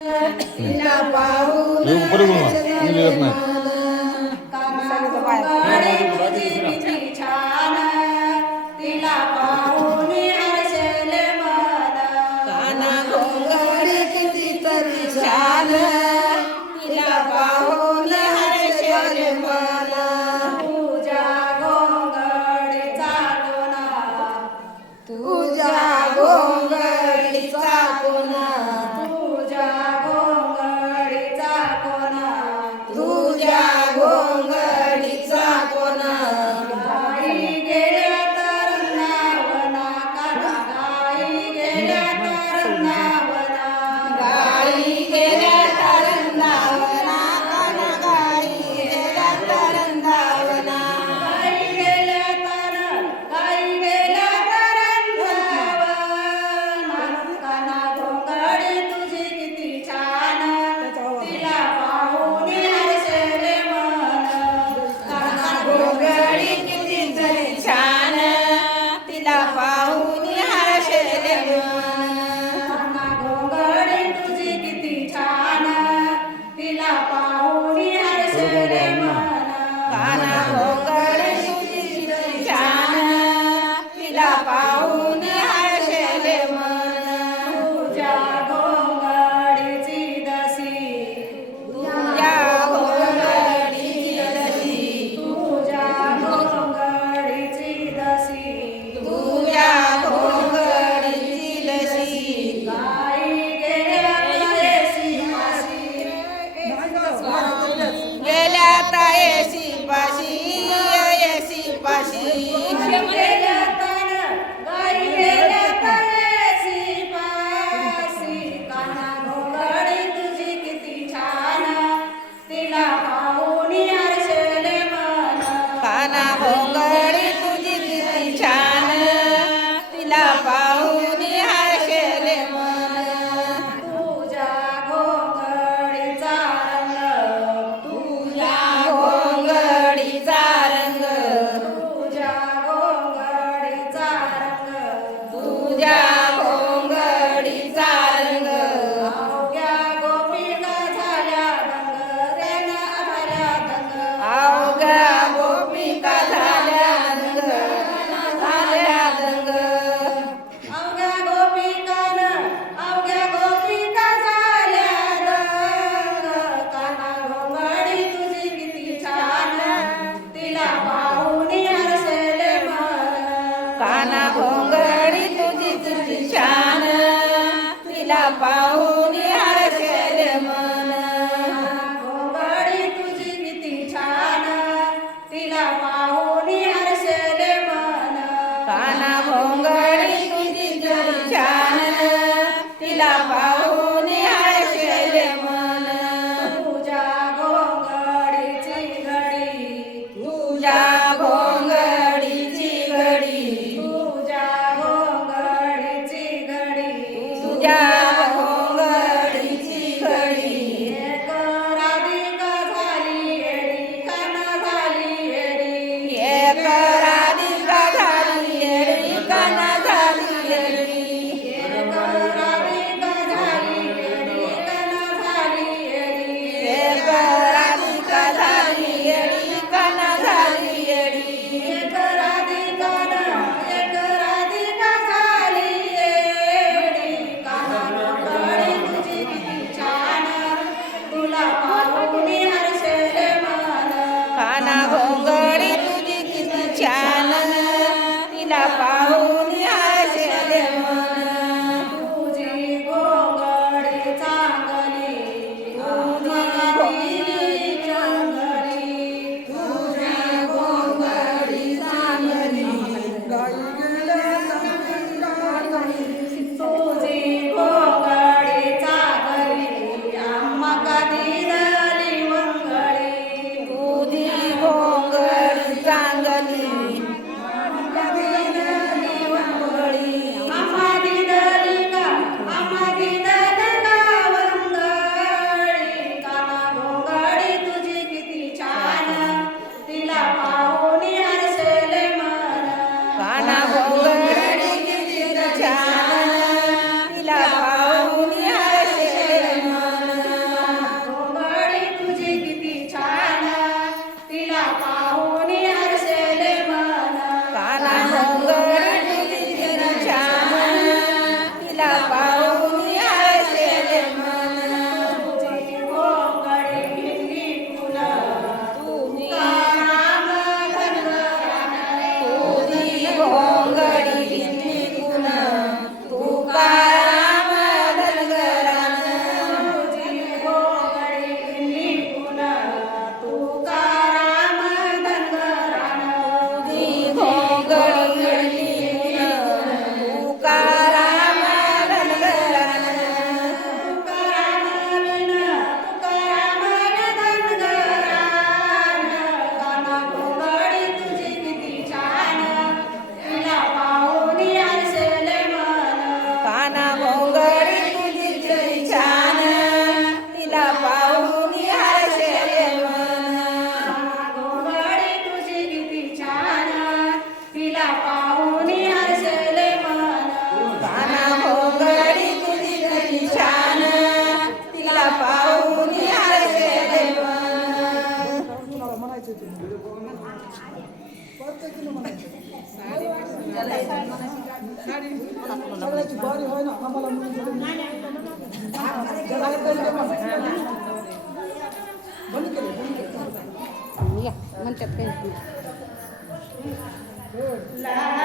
तिला पाहून हर्षले मन, कानाकोंगडी तुझी किती छान, तिला पाहून हर्षले मन, कानाकोंगडी किती तरी छान, तिला पाहून हर्षले मन. तुझ्या घोंगडीचा कोना, तुझ्या घोंगडीचा कोना, तुझ्या घोंगडीचा कोना, तुझ्या घोंगडीचा कोना. गाई गेल्या तरंगावना, काना गाई गेल्या तरंगावना, गाई गेल्या तरंगावना, काना गाई गेल्या तरंगावना. गाई गेल्या गाई गेल्या तरंगावना, काना घोंगडी तुझी किती छान, तिला पाहून हर्षले मन, काना घोंगडी किती तरी छान, तिला पाहून हर्षले मन. काना घोंगडी तुझी किती छान, तिला पाहून हर्षले मन, काना घोंगडी तुझी किती छान, तिला पाहून हर्षले मन. तुझ्या घोंगडीची दसी, तुझ्या घोंगडीची दसी, तुझ्या घोंगडीची दसी, तुझ्या घोंगडीची दसी. गाई गेल्या तयेसी पाशी, गेल्या तयेसी पाशी, येसी पाशी. गेल्या गाई गेल्या तयेसी पाशी, काना घोंगडी तुझी किती छान, तिला पाहून हर्षले मन, काना घोंगडी तुझी किती छान, तिला पाहून हर्षले मन. तुझ्या घोंगडीचा रंग, तुझ्या घोंगडीचा रंग, तुझ्या घोंगडीचा रंग, तुझ्या घोंगडीचा रंग. अवघ्या गोपिका झाल्या दंग, रे न झाल्या दंग, अवघ्या गोपिका झाल्या दंग, झाल्या दंग. अवघ्या गोपिकानं, अवघ्या गोपिका झाल्या दंग, काना घोंगडी तुझी किती छान, तिला पाहून हर्षले मन, काना घोंगडी तुझी किती छान, तिला पाहून हर्षले मन. घोंगडी तुझी किती छान, तिला पाहून हर्षले मन, काना घोंगडी तुझी किती छान, तिला पाहून हर्षले मन. तुझ्या घोंगडीची घडी, तुझ्या घोंगडीची घडी, तुझ्या घोंगडीची घडी, तुझ्या घोंगडीची घडी. एक राधिका झाली येडी, काना झाली येडी, एक राधिका झाली येडी, काना झाली येडी, एक राधिका झाली येडी, काना झाली येडी, एक राधिका झाली येडी, काना झाली येडी. एक राधिकानं, एक राधिका झाली येडी, काना घोंगडी तुझी किती छान, तुला पाहून हर्षले मन, काना घोंगडी तुझी किती छान, तिला पाहून हर्षले मन. तुझी घोंगडी चांगली, तुझी चांगली, तुझी घोंगडी चांगली, गाई गेल्या तुझी घोंगडी चांगली, आम्हा कधी झाली वंगडी, तुझी घोंगडी चांगली, कधी झाली वंगडी, आम्हा दिलं सगळ्याची बारी होय ना आम्हाला बंद केले म्हणतात काही लहान